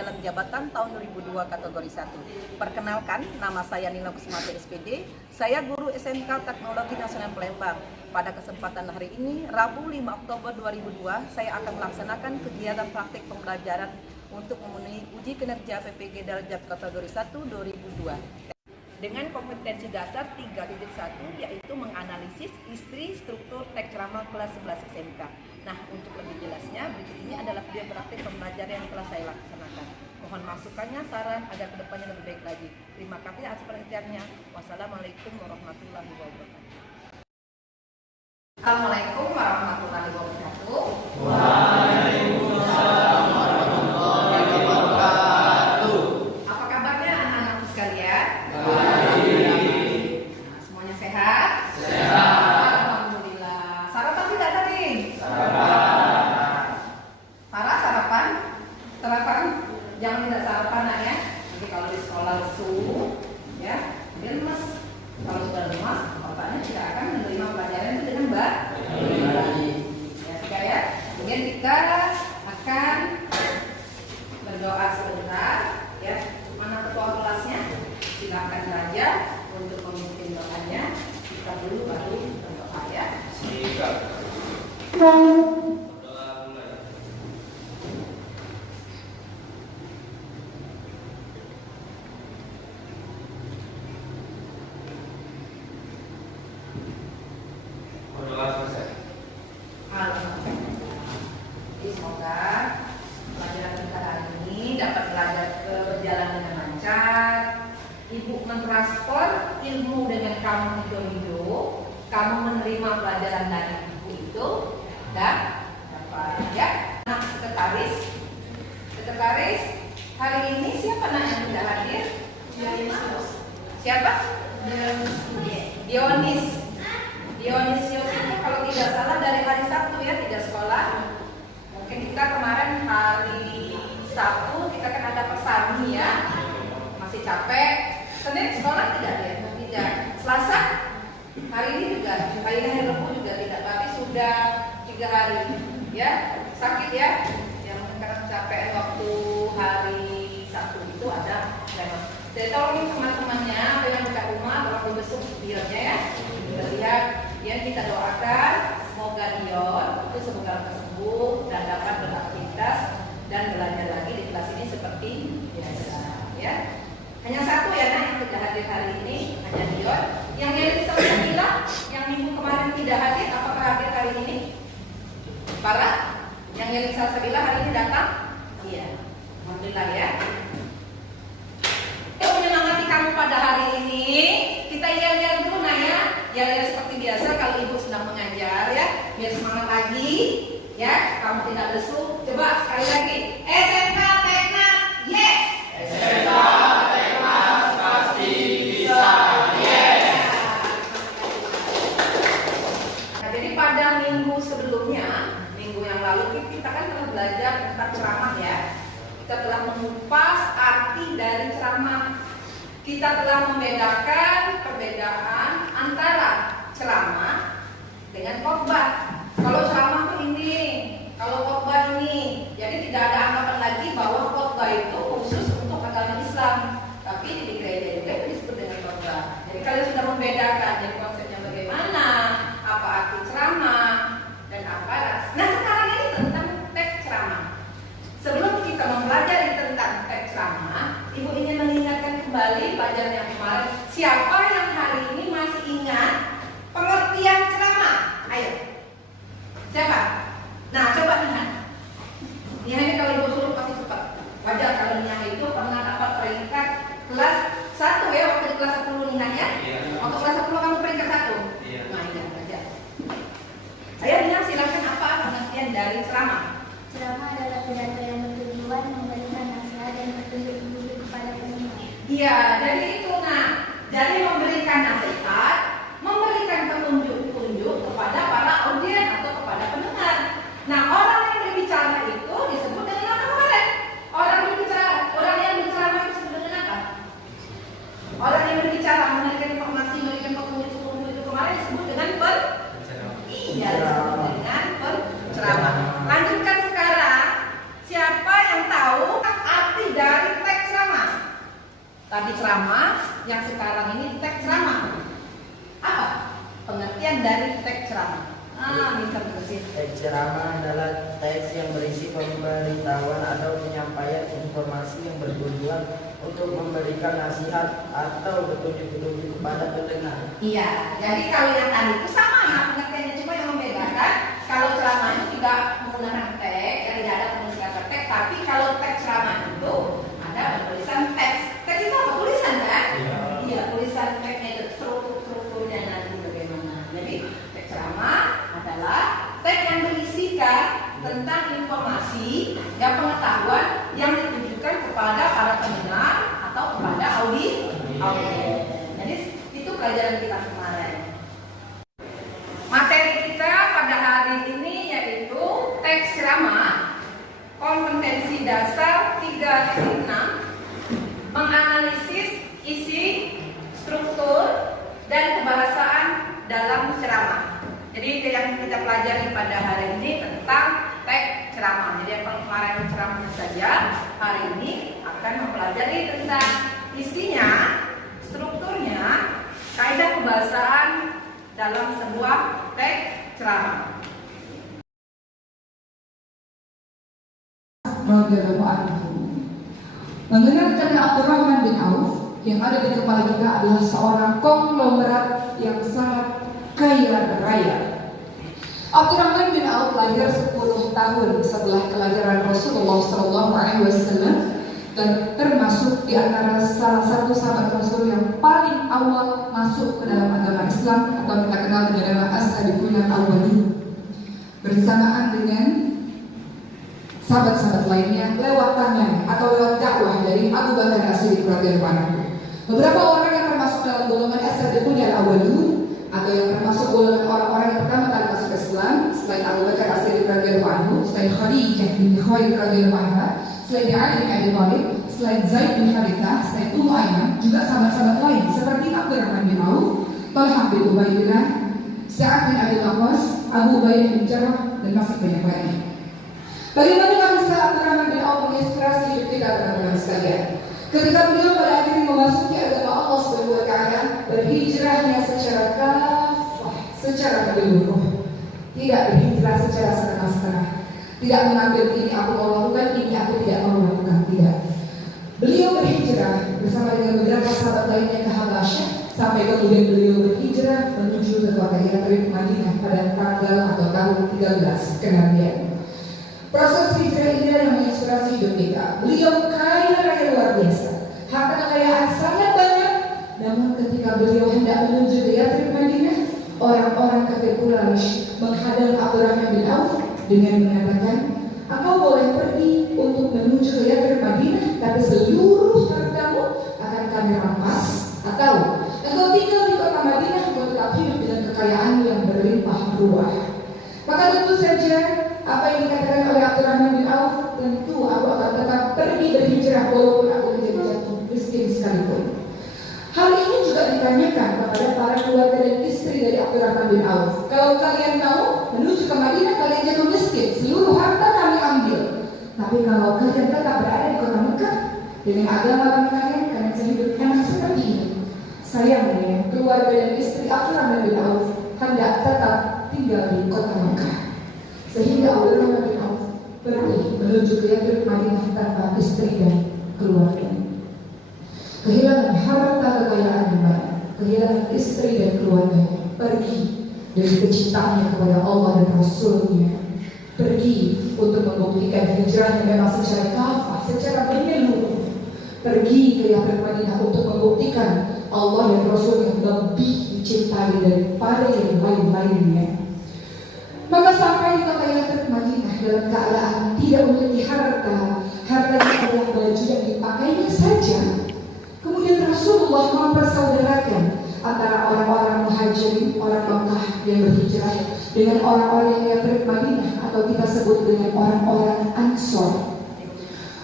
dalam jabatan tahun 2002 kategori 1. Perkenalkan, nama saya Nina Kusmati SPD. Saya guru SMK Teknologi Nasional Palembang. Pada kesempatan hari ini, Rabu 5 Oktober 2002, saya akan melaksanakan kegiatan praktik pembelajaran untuk memenuhi uji kinerja PPG Daljab kategori 1 2002. Dengan kompetensi dasar 3.1 yaitu menganalisis isi struktur teks ceramah kelas 11 SMK. Nah, untuk lebih jelasnya, berikut ini adalah video praktik pembelajaran yang telah saya laksanakan. Mohon masukannya, saran agar kedepannya lebih baik lagi. Terima kasih atas perhatiannya. Wassalamualaikum warahmatullahi wabarakatuh. Assalamualaikum warahmatullahi wabarakatuh. Waalaikumsalam warahmatullahi wabarakatuh. Apa kabarnya anak-anakku sekalian? Baik. Nah, semuanya sehat? Sehat. Alhamdulillah. Sarapan tidak tadi? Sarapan. Para sarapan? Sarapan? Jangan tidak sarapan nak ya. Nanti kalau di sekolah lesu, ya, dia lemas. Kalau sudah lemas, otaknya tidak akan menerima pelajaran itu dengan baik. Ya, kemudian kita akan berdoa sebentar. Ya, mana ketua kelasnya? Silakan saja untuk memimpin doanya. Kita dulu baru berdoa ya. Siap. Berdoa selesai. Jadi semoga pelajaran kita hari ini dapat berjalan dengan lancar. Ibu mentranspor ilmu dengan kamu hidup. Kamu menerima pelajaran dari ibu itu dan dapat ya. Nah, sekretaris hari ini siapa nak yang tidak hadir? Siapa? Dionisius ini kalau tidak salah dari hari Sabtu ya, tidak sekolah. Mungkin kita kemarin hari Sabtu kita kan ada persami ya, masih capek. Senin sekolah tidak ya? Tidak. Selasa hari ini juga, hari Rabu juga tidak, tapi sudah 3 hari ya, sakit ya. Yang mungkin karena capek waktu hari Sabtu itu ada memang. Jadi tolong teman-temannya apa yang dekat rumah tolong besuk Dionnya ya. Kita lihat ya, kita doakan semoga Dion itu semoga sembuh dan dapat beraktivitas dan belajar lagi di kelas ini seperti biasa ya. Hanya satu ya nak yang tidak hadir hari ini, hanya Dion. Yang Melisa bilang yang minggu kemarin tidak hadir, apakah hadir hari ini? Para yang Melisa bilang hari ini datang? Iya, alhamdulillah ya. Untuk menyemangati kamu pada hari ini, kita yel-yel dulu nak ya. Yel-yel seperti biasa kalau ibu sedang mengajar ya, biar semangat lagi ya. Kamu tidak lesu. Coba sekali lagi. SMK Teknas, yes. SMK Teknas pasti bisa, yes. Nah, jadi pada minggu sebelumnya, minggu yang lalu kita kan telah belajar tentang ceramah ya. Kita telah mengupas arti dari ceramah. Kita telah membedakan perbedaan antara ceramah dengan khotbah. Kalau ceramah itu ini, kalau khotbah ini. Jadi tidak ada anggapan lagi bahwa khotbah itu khusus untuk agama Islam, tapi di gereja juga itu disebut dengan khotbah. Jadi kalian sudah membedakan. Jadi konsepnya bagaimana, apa arti ceramah dan apa. Nah, sekarang ini tentang teks ceramah. Sebelum kita mempelajari tentang teks ceramah, ibu ingin mengingatkan kembali pelajaran yang kemarin. Siapa yang hari ini masih ingat pengertian ceramah? Ayo. Siapa? Nah, coba lihat. Nia ini kalau ibu suruh pasti cepat. Wajar kalau Nia itu pernah dapat peringkat kelas 1 ya, waktu di kelas 10 Nia ya. Waktu kelas 10 kamu peringkat 1. Iya. Nah, iya wajar. Saya Nia, silakan apa pengertian dari ceramah? Ceramah adalah pidato yang bertujuan memberikan nasihat dan petunjuk hidup kepada pendengar. Iya, jadi itu nah. Jadi memberikan nasihat, memberikan petunjuk-petunjuk kepada para audiens atau kepada pendengar. Nah, orang yang berbicara itu disebut dengan apa kemarin? Orang yang berbicara itu disebut dengan apa? Orang yang berbicara memberikan informasi, memberikan petunjuk-petunjuk itu kemarin disebut dengan iya, disebut dengan penceramah. Lanjutkan sekarang. Siapa yang tahu arti berisi. Teks ceramah adalah teks yang berisi pemberitahuan atau penyampaian informasi yang bertujuan untuk memberikan nasihat atau petunjuk-petunjuk kepada pendengar. Iya, jadi kalau yang tadi itu sama pengertiannya, cuma yang membedakan kalau ceramah itu tidak menggunakan teks, ya tidak ada penulisan teks, tapi kalau teks ceramah itu ada tulisan teks. Teks itu apa? Tulisan kan? Iya, tulisan teksnya itu strukturnya nanti bagaimana. Jadi teks ceramah adalah teks yang berisikan tentang informasi dan pengetahuan yang ditujukan kepada para pendengar atau kepada audiens. Jadi itu pelajaran kita kemarin. Materi kita pada hari ini yaitu teks ceramah, kompetensi dasar 3.6, menganalisis isi, struktur, dan kebahasaan dalam ceramah. Jadi yang kita pelajari pada hari ini tentang teks ceramah. Jadi yang kemarin ceramahnya saja, hari ini akan mempelajari tentang isinya, strukturnya, kaidah kebahasaan dalam sebuah teks ceramah. Mengenal karya Abdurrahman bin Auf, yang ada di kepala kita adalah seorang konglomerat yang sangat kaya raya. Abdurrahman bin Auf lahir 10 tahun setelah kelahiran Rasulullah SAW dan termasuk di antara salah satu sahabat Rasul yang paling awal masuk ke dalam agama Islam atau kita kenal dengan nama As-Sabiqun al-Awwalun, bersamaan dengan sahabat-sahabat lainnya lewat tangan atau lewat dakwah dari Abu Bakar As-Siddiq radhiyallahu anhu. Beberapa orang yang termasuk dalam golongan As-Sabiqun al-Awwalun atau yang termasuk golongan orang-orang yang pertama kali masuk Islam selain Abu Bakar As-Siddiq radhiyallahu anhu, selain Khadijah binti Khuwailid radhiyallahu anha, selain Ali bin Abi Thalib, selain Zaid bin Harithah, selain Ummu Aiman, juga sahabat-sahabat lain seperti Abdurrahman bin Auf, Talha bin Ubaidillah, Sa'ad bin Abi Waqqas, Abu Ubaidah bin Jarrah, dan masih banyak lainnya. Bagaimana kisah Abdurrahman bin Auf menginspirasi hidup kita teman-teman sekalian? Ketika beliau pada akhirnya memasuki agama Allah Subhanahu wa taala, berhijrahnya secara kafah, secara menyeluruh. Tidak berhijrah secara setengah-setengah. Tidak mengambil ini aku mau lakukan, ini aku tidak mau lakukan, tidak. Beliau berhijrah bersama dengan beberapa sahabat lainnya ke Habasyah, sampai kemudian beliau berhijrah menuju ke kota Yathrib Madinah pada tanggal atau tahun 13 kenabian. Proses hijrah ini yang menginspirasi hidup kita. Beliau kaya raya luar biasa, harta kekayaan sangat banyak. Namun ketika beliau hendak menuju ke Yathrib Madinah, orang-orang kafir Quraisy menghadang Abdurrahman bin Auf dengan mengatakan, engkau boleh pergi untuk menuju ke Yathrib Madinah, tapi seluruh hartamu akan kami rampas, atau engkau tinggal di kota Madinah, engkau tetap hidup dengan kekayaanmu yang berlimpah ruah. Maka tentu saja apa yang dikatakan oleh Abdurrahman bin Auf, tentu aku akan tetap pergi berhijrah walaupun aku menjadi jatuh miskin sekalipun. Hal ini juga ditanyakan kepada para keluarga dan istri dari Abdurrahman bin Auf. Kalau kalian mau menuju ke Madinah, kalian jatuh miskin, seluruh harta kami ambil. Tapi kalau kalian tetap berada di kota Mekah dengan agama kalian bisa hidup enak seperti ini. Sayangnya keluarga dan istri Abdurrahman bin Auf hendak tetap tinggal di kota Mekah, sehingga Abdurrahman bin Auf pergi menuju ke Yathrib Madinah tanpa istri dan keluarga. Kehilangan harta kekayaan yang banyak, kehilangan istri dan keluarganya, pergi dari kecintaannya kepada Allah dan Rasulnya, pergi untuk membuktikan hijrahnya memang secara kafah, secara menyeluruh, pergi ke Yathrib Madinah untuk membuktikan Allah dan Rasulnya lebih dicintai daripada yang lain-lainnya. Maka sampai di kota Yathrib Madinah dalam keadaan tidak memiliki harta, hartanya adalah baju yang dipakainya saja. Kemudian Rasulullah mempersaudarakan antara orang-orang muhajirin, orang Mekah yang berhijrah, dengan orang-orang yang Yathrib Madinah atau kita sebut dengan orang-orang Ansor.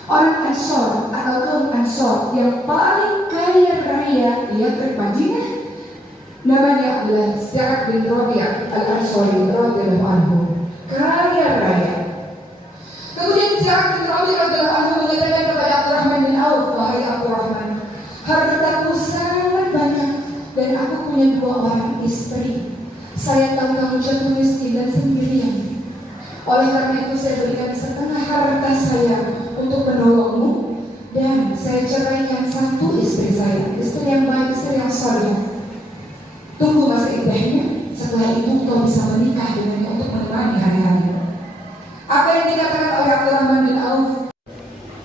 Orang Ansor atau kaum Ansor yang paling kaya raya di Yathrib Madinah, namanya adalah Sa'ad bin Rabi' al-Ansari radhiyallahu anhu, kaya raya. Kemudian Sa'ad bin Rabi' radhiyallahu anhu mengatakan kepada Abdurrahman bin Auf, wahai Abdurrahman, hartaku sangat banyak dan aku punya 2 orang istri. Saya tahu kamu jatuh miskin dan sendirian. Oleh karena itu saya berikan setengah harta saya untuk menolongmu, dan saya cerai yang satu istri saya, istri yang baik, istri yang soleh. Tunggu masa iddahnya, setelah itu kau bisa menikah dengannya untuk menemani hari-hari. Apa yang dikatakan oleh Abdurrahman bin Auf?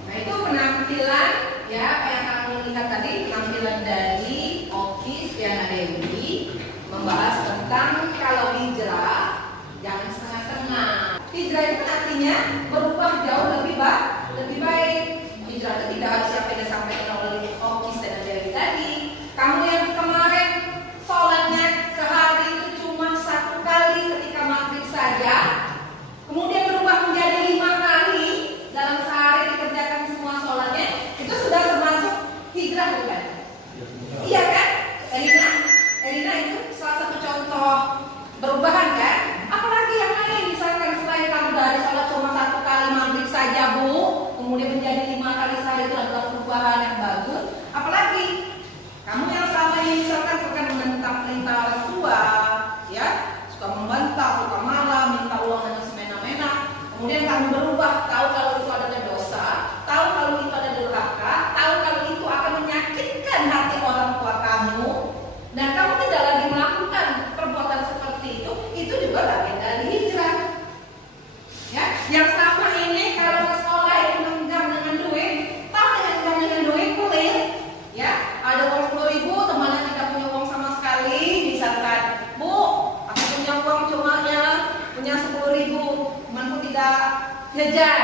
Nah itu penampilan ya, apa yang kamu lihat tadi, penampilan dari Oki Setiana Dewi membahas tentang kalau hijrah jangan setengah-setengah. Hijrah itu artinya berubah jauh lebih baik. Hijrah itu tidak harus apa yang disampaikan oleh Oki Setiana Dewi tadi. Kamu yang kemarin sholatnya sehari itu cuma 1 kali ketika maghrib saja, kemudian berubah menjadi 5 kali dalam sehari dikerjakan semua sholatnya, itu sudah termasuk hijrah bukan? Iya kan? Elina itu salah satu contoh perubahan kan? Apalagi yang lain, misalkan selain kamu dari sholat cuma 1 kali maghrib saja bu, kemudian menjadi 5 kali sehari, itu adalah perubahan yang bagus. Apalagi kamu yang selama ini misalkan suka menentang perintah orang tua, ya, suka membantah, suka marah, minta uang dengan semena-mena, kemudian kamu berubah, tahu kalau itu adalah dosa, tahu kalau itu adalah durhaka, tahu kalau itu akan menyakitkan hati orang tua kamu, dan kamu tidak lagi melakukan perbuatan seperti itu juga bagian dari hijrah. Ya, yang selama ini kalau ke sekolah itu menggam dengan duit, tahu dengan duit kulit, ya, ada uang 10.000, temannya tidak punya uang sama sekali, misalkan, bu, aku punya uang cuma ya punya 10.000, temanku tidak jajan.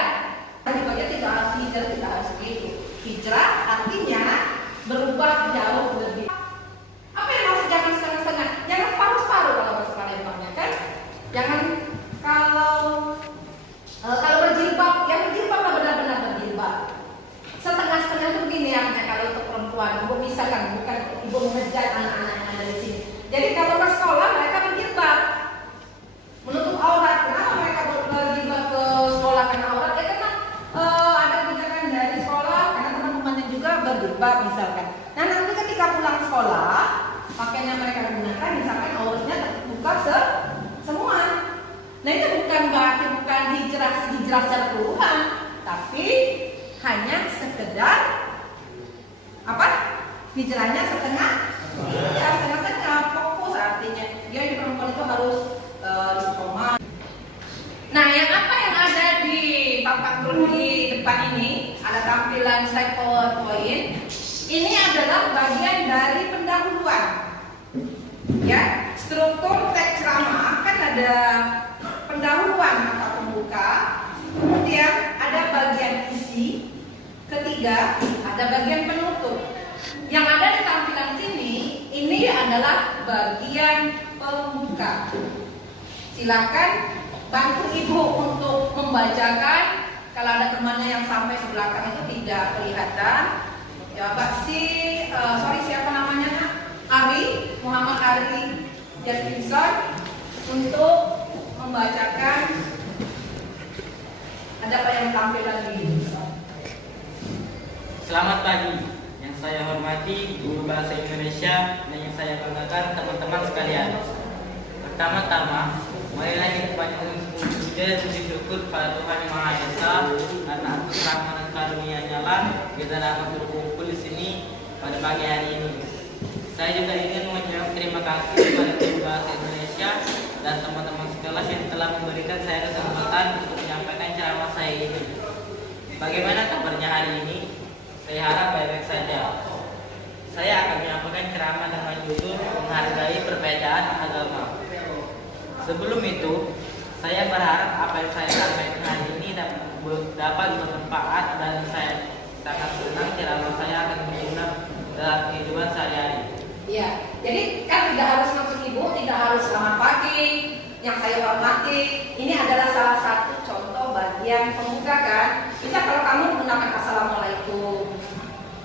Tadi saja tidak harus hijrah, tidak harus begitu. Hijrah artinya berubah jauh lebih. Apa yang maksud jangan setengah-setengah? Jangan separuh-separuh kalau bahasa Palembangnya kan? Jangan kalau berjilbab, yang berjilbab benar-benar berjilbab. Setengah-setengah itu begini artinya kalau untuk perempuan. Ibu misalkan bukan ibu mengejar anak-anak yang ada di sini. Jadi kalau ke sekolah mereka berjilbab, menutup aurat. Kenapa mereka berjilbab ke sekolah karena aurat? Ya karena ada kebijakan dari sekolah, karena teman-temannya juga berjilbab misalkan. Nah nanti ketika pulang sekolah, pakaian yang mereka gunakan misalkan auratnya terbuka semua. Nah itu bukan berarti bukan hijrah secara keseluruhan, tapi hanya sekedar apa? Hijrahnya setengah, ya setengah-setengah, fokus artinya dia di perempuan itu harus istiqomah. Nah yang apa yang ada di papan di depan ini ada tampilan slide PowerPoint. Ini adalah bagian dari pendahuluan. Ya, struktur teks ceramah kan ada pendahuluan atau pembuka, kemudian ada bagian isi, ketiga ada bagian penutup. Yang ada di tampilan sini ini adalah bagian pembuka. Silakan bantu ibu untuk membacakan. Kalau ada temannya yang sampai ke belakang itu tidak kelihatan, ya Pak siapa namanya? Muhammad Ari Jasminson untuk membacakan. Ada apa yang tampilan di Selamat pagi, yang saya hormati guru bahasa Indonesia dan yang saya banggakan teman-teman sekalian. Pertama-tama, marilah kita panjatkan puji syukur pada Tuhan Yang Maha Esa karena atas rahmat dan karunia-Nya lah kita dapat berkumpul di sini pada pagi hari ini. Saya juga ingin mengucapkan terima kasih kepada guru bahasa Indonesia dan teman-teman sekelas yang telah memberikan saya kesempatan untuk menyampaikan ceramah saya ini. Bagaimana kabarnya hari ini? Saya harap baik-baik saja. Saya akan menyampaikan ceramah dengan judul menghargai perbedaan agama. Sebelum itu, saya berharap apa yang saya sampaikan hari ini dapat bermanfaat dan saya sangat senang ceramah saya akan berguna dalam kehidupan sehari-hari. Ya, jadi kan tidak harus maksud ibu, tidak harus selamat pagi. Yang saya hormati, ini adalah salah satu contoh bagian pembuka kan. Bisa kalau kamu menggunakan assalamualaikum,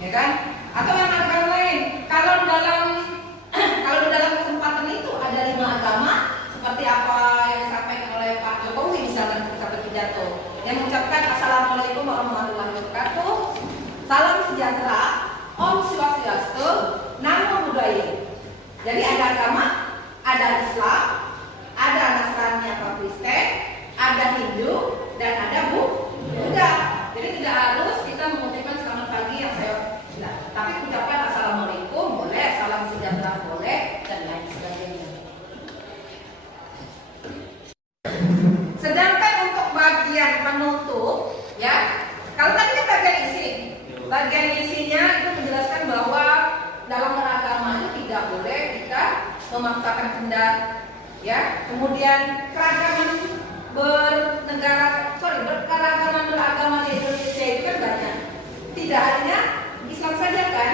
ya kan? Atau yang agama lain. Kalau di dalam kesempatan itu ada 5 agama, seperti apa yang disampaikan oleh Pak Jokowi misalkan ketika berpidato, yang mengucapkan assalamualaikum warahmatullahi wabarakatuh, salam sejahtera, Om Swastiastu, Namo Buddhaya. Jadi ada agama, ada Islam, ada Nasrani atau Kristen, ada Hindu, memaksakan kehendak, ya. Kemudian berkeragaman beragama di Indonesia itu kan banyak. Tidak hanya Islam saja kan,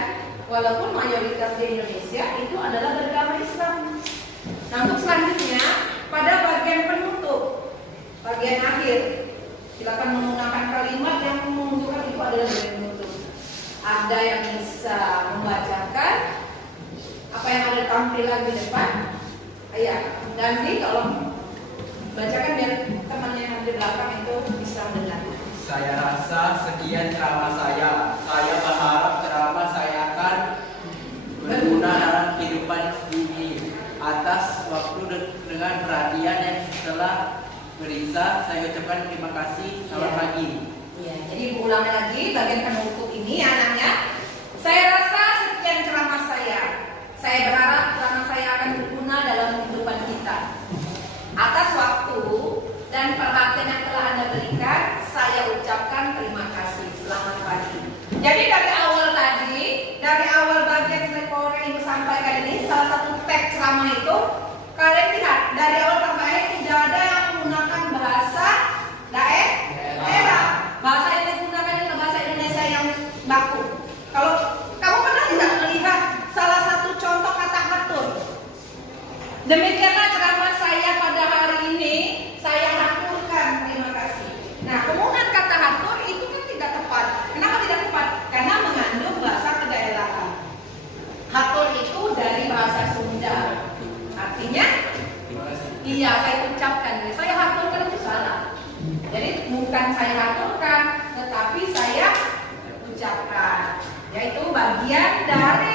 walaupun mayoritas di Indonesia itu adalah beragama Islam. Nah, untuk selanjutnya pada bagian penutup, bagian akhir, silakan menggunakan kalimat yang menunjukkan itu adalah bagian penutup. Ada yang bisa membacakan apa yang ada tampilan di depan, ya. Dan tolong bacakan biar temannya yang di belakang itu bisa mendengar. Saya rasa sekian ceramah saya. Saya berharap ceramah saya akan berguna dalam kehidupan ini. Atas waktu dengan perhatian yang setelah berisa, saya ucapkan terima kasih. Selamat pagi. Ya, jadi ulangi lagi bagian penutup ini anaknya. Saya rasa sekian ceramah saya. Saya berharap ceramah saya akan berguna dalam kehidupan kita. Atas waktu dan perhatian yang telah Anda berikan, saya ucapkan terima kasih. Selamat pagi. Jadi dari awal bagian yang Ibu sampaikan ini, salah satu teks ceramah itu, kalian lihat dari awal sampai akhir tidak ada yang menggunakan bahasa daerah. Bahasa yang digunakan adalah bahasa Indonesia yang baku. Kalau kamu pernah tidak melihat salah satu contoh kata hatur? Demikianlah ceramah saya pada hari ini. Saya haturkan terima kasih. Nah, penggunaan kata hatur itu kan tidak tepat. Kenapa tidak tepat? Karena mengandung bahasa kedaerahan. Hatur itu dari bahasa Sunda. Artinya, iya saya ucapkan. Saya haturkan itu salah. Jadi bukan saya haturkan, tetapi saya ucapkan. Yaitu bagian dari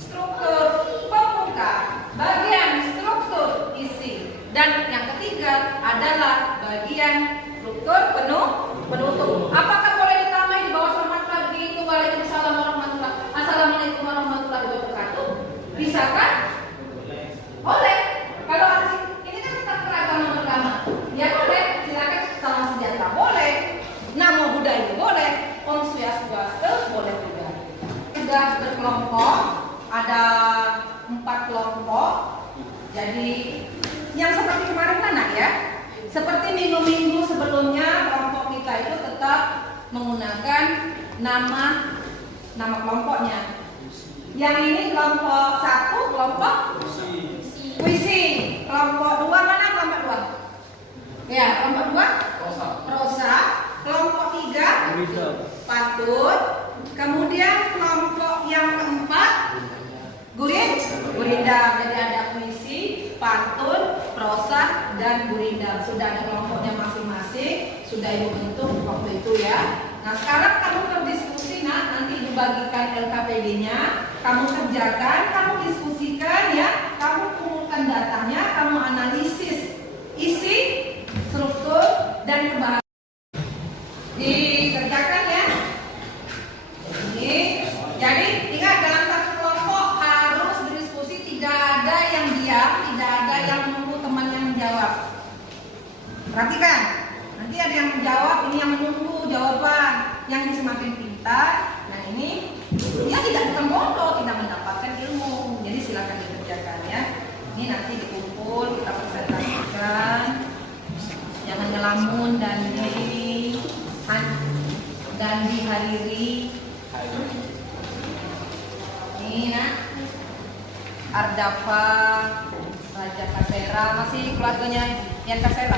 struktur pembuka, bagian struktur isi, dan yang ketiga adalah bagian struktur penutup. Apakah boleh ditambahi di bawah selamat pagi itu Waalaikumsalam warahmatullahi wabarakatuh, Assalamualaikum warahmatullahi wabarakatuh? Bisa kan? Boleh. Kalau ini kan tentang keragaman beragama, ya boleh. Silakan salam sejahtera boleh, namo buddhaya boleh, om swastiastu boleh juga. Sudah berkelompok, ada 4 kelompok. Jadi yang seperti kemarin mana ya? Seperti minggu-minggu sebelumnya kelompok kita itu tetap menggunakan nama kelompoknya. Yang ini kelompok 1 kelompok puisi. Kelompok 2 mana kelompok 2? Ya, kelompok 2 prosa. Kelompok 3 patut. Kemudian kelompok yang keempat gurindam. Jadi ada puisi, pantun, prosa, dan gurindam. Sudah ada kelompoknya masing-masing. Sudah Ibu bentuk waktu itu ya. Nah sekarang kamu berdiskusi, nanti Ibu bagikan LKPD-nya. Kamu kerjakan, kamu diskusikan ya. Kamu kumpulkan datanya, kamu analisis isi, struktur, dan kebahagiaan. Dikerjakan ya. Jadi ingat dalam satu kelompok harus berdiskusi, tidak ada yang diam, tidak ada yang menunggu teman yang menjawab. Perhatikan, nanti ada yang menjawab, ini yang menunggu jawaban. Yang ini semakin pintar, nah ini dia tidak bukan bodoh, tidak mendapatkan ilmu. Jadi silakan dikerjakan ya. Ini nanti dikumpul, kita presentasikan. Jangan ngelamun dan dihadiri. Ini nak Ardafa, Raja Kasera, masih keluarganya yang Kasera.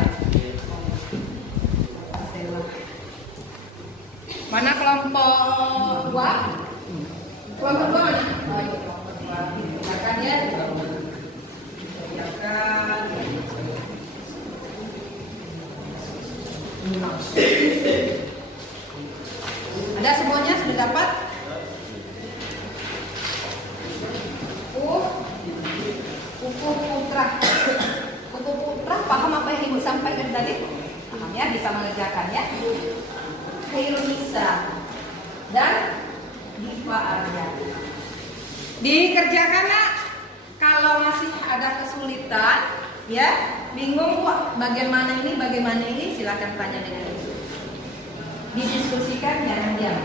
Mana kelompok 2? Kelompok 2 mana? Oh, itu kelompok 2. Silakan ya. Silakan. Ada semuanya sudah dapat? Kuku putra, paham apa yang Ibu sampaikan tadi? Paham ya, bisa mengerjakan ya. Khairunisa dan Diva Arya. Dikerjakan nak. Kalau masih ada kesulitan, ya, bingung bagaimana ini, silakan tanya dengan Ibu. Didiskusikan, jangan diam.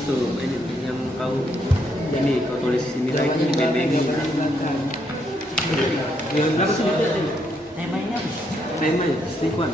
itu yang kau ini kau tulis di sini lagi di BBM. Yang belakang sini ada. Temanya apa? Tema selingkuhan.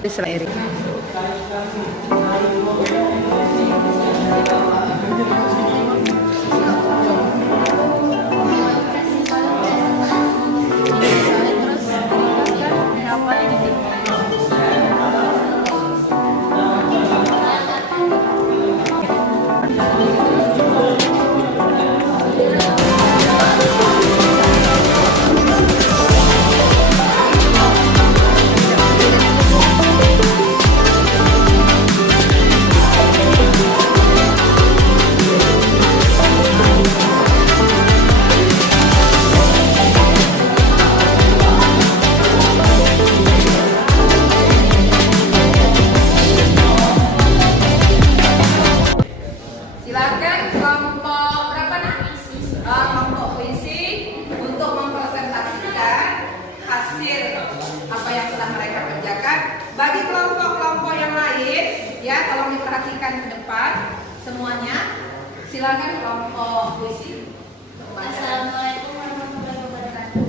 Israel. Silakan kelompok berapa nak? Kelompok puisi untuk mempresentasikan hasil apa yang telah mereka kerjakan. Bagi kelompok-kelompok yang lain, ya tolong diperhatikan ke depan semuanya. Silakan kelompok puisi. Assalamualaikum warahmatullahi wabarakatuh.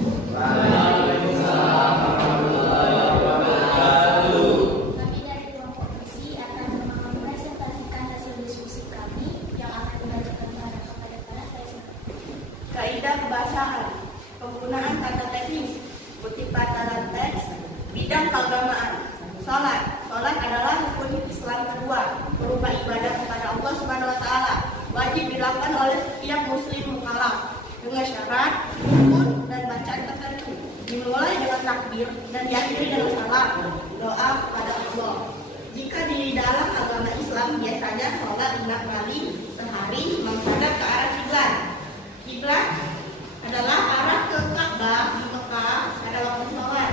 Kami dari kelompok puisi akan mempresentasikan hasil diskusi kami yang akan dibacakan kepada saya semua. Kaidah kebahasaan, penggunaan kata teknis, kutipan dalam teks, bidang keagamaan. Salat adalah rukun Islam kedua, berupa ibadah kepada Allah Subhanahu wa taala. Wajib dilakukan oleh setiap muslim mukallaf dengan syarat, rukun dan bacaan tertentu. Dimulai dengan takbir dan diakhiri dengan salam, doa kepada Allah. Jika di dalam agama Islam biasanya sholat 5 kali sehari menghadap ke arah kiblat. Kiblat adalah arah ke Ka'bah di Mekah pada waktu sholat.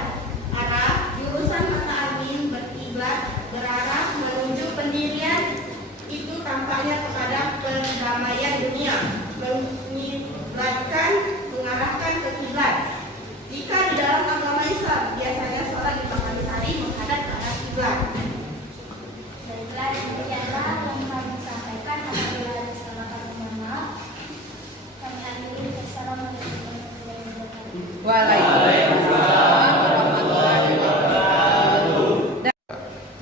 Arah jurusan mata angin berkiblat berarah menuju pendirian itu tampaknya kepada perdamaian dunia, mengiblatkan mengarahkan ke kiblat. Jika di dalam agama Islam biasanya sholat 5 kali sehari menghadap ke arah kiblat. Baiklah, demikianlah yang kami sampaikan. Apabila ada salah kami mohon maaf. Kami akhiri. Assalamualaikum warahmatullahi wabarakatuh. Waalaikumsalam warahmatullahi wabarakatuh.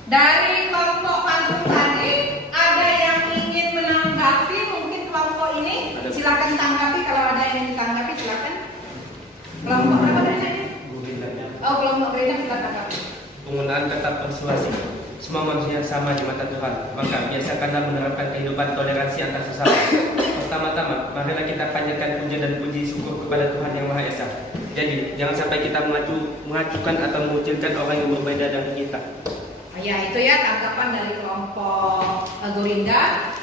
Dari kelompok pantun tadi, ada yang ingin menanggapi mungkin kelompok ini? Silakan tanggapi, kalau ada yang ingin tanggapi silakan. Kelompok berapa tadi? Oh, kelompok beda silakan tanggapi. Penggunaan kata persuasi. Semua manusia sama di mata Tuhan. Maka biasakanlah menerapkan kehidupan toleransi antar sesama. Pertama-tama, marilah kita panjatkan puja dan puji syukur kepada Tuhan Yang Maha Esa. Jadi, jangan sampai kita mengacukan atau mengucilkan orang yang berbeda dengan kita. Ya, itu ya tanggapan dari kelompok Gorinda.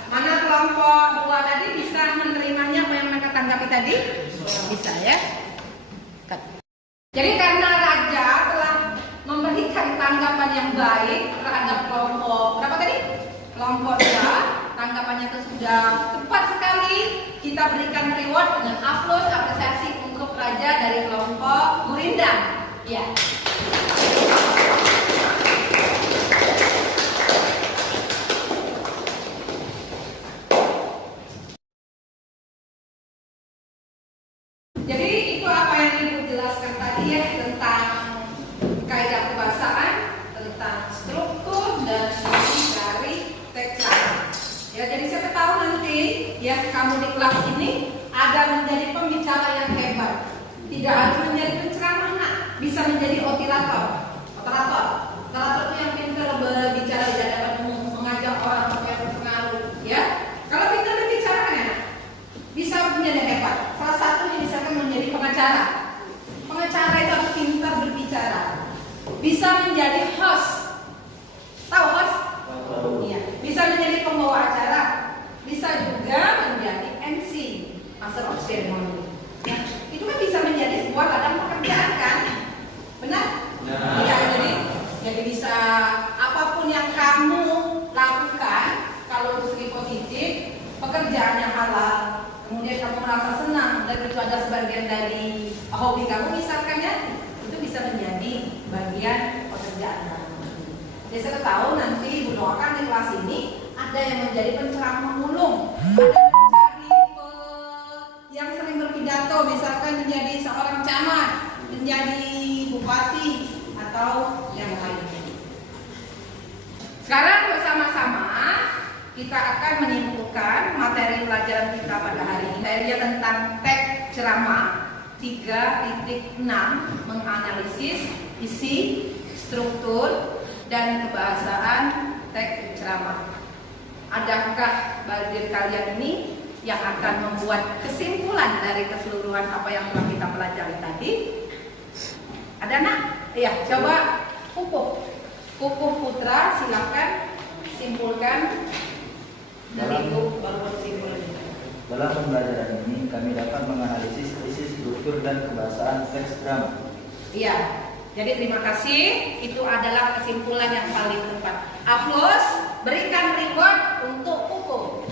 Mana kelompok 2 tadi bisa menerimanya apa yang mereka tanggapi tadi? Bisa ya. Jadi karena Raja telah memberikan tanggapan yang baik terhadap kelompok berapa tadi? Kelompok 2, tanggapannya itu sudah tepat sekali. Kita berikan reward dengan aplaus apresiasi untuk Raja dari kelompok Gorinda. Ya. Jadi itu apa yang Ibu jelaskan tadi ya tentang kaidah kebahasaan, tentang struktur dan isi dari teks cara. Ya, jadi siapa tahu nanti ya kamu di kelas ini ada menjadi pembicara yang hebat. Tidak harus menjadi penceramah, nak. Bisa menjadi operator. Operator itu yang pintar berbicara di hadapan umum, mengajak orang pakai ada sebagian dari hobi kamu misalkan ya, itu bisa menjadi bagian pekerjaan kamu. Jadi saya tahu nanti Bu doakan di kelas ini ada yang menjadi penceramah ulung, ada yang sering berpidato, misalkan menjadi seorang camat, menjadi bupati atau yang lain. Sekarang bersama-sama kita akan menyimpulkan materi pelajaran kita pada hari ini. Materinya tentang teks ceramah 3.6, menganalisis isi, struktur, dan kebahasaan teks ceramah. Adakah bagian kalian ini yang akan membuat kesimpulan dari keseluruhan apa yang telah kita pelajari tadi? Ada nak? Iya, coba Pupuh Putra, silakan simpulkan dari Ibu baru simpulkan. Dalam pembelajaran ini kami dapat menganalisis isi, struktur, dan kebahasaan teks drama. Iya, jadi terima kasih. Itu adalah kesimpulan yang paling tepat. Aplaus, berikan reward untuk Pupuh.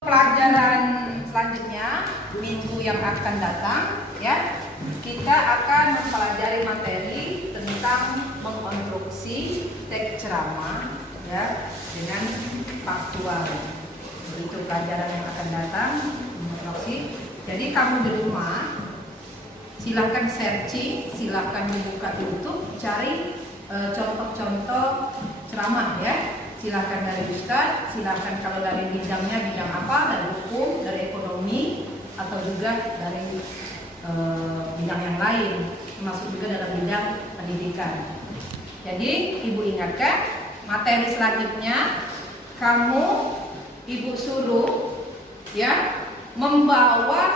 Pelajaran selanjutnya minggu yang akan datang ya, kita akan mempelajari materi tentang mengkonstruksi teks ceramah ya dengan faktual. Itu pelajaran yang akan datang mengkonstruksi. Jadi kamu di rumah silahkan searching, silahkan membuka YouTube, cari contoh-contoh ceramah ya. Silahkan dari Ustadz, silahkan kalau dari bidangnya bidang apa, dari hukum, dari ekonomi, atau juga dari bidang yang lain, termasuk juga dalam bidang pendidikan. Jadi Ibu ingatkan, materi selanjutnya kamu Ibu suruh ya mengumpulkan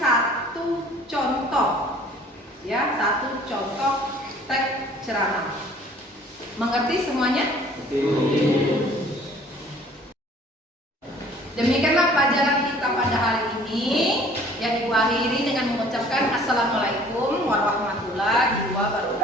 satu contoh ya, satu contoh teks ceramah. Mengerti semuanya? Demikianlah pelajaran kita pada hari ini yang Ibu akhiri dengan mengucapkan Assalamualaikum warahmatullahi wabarakatuh.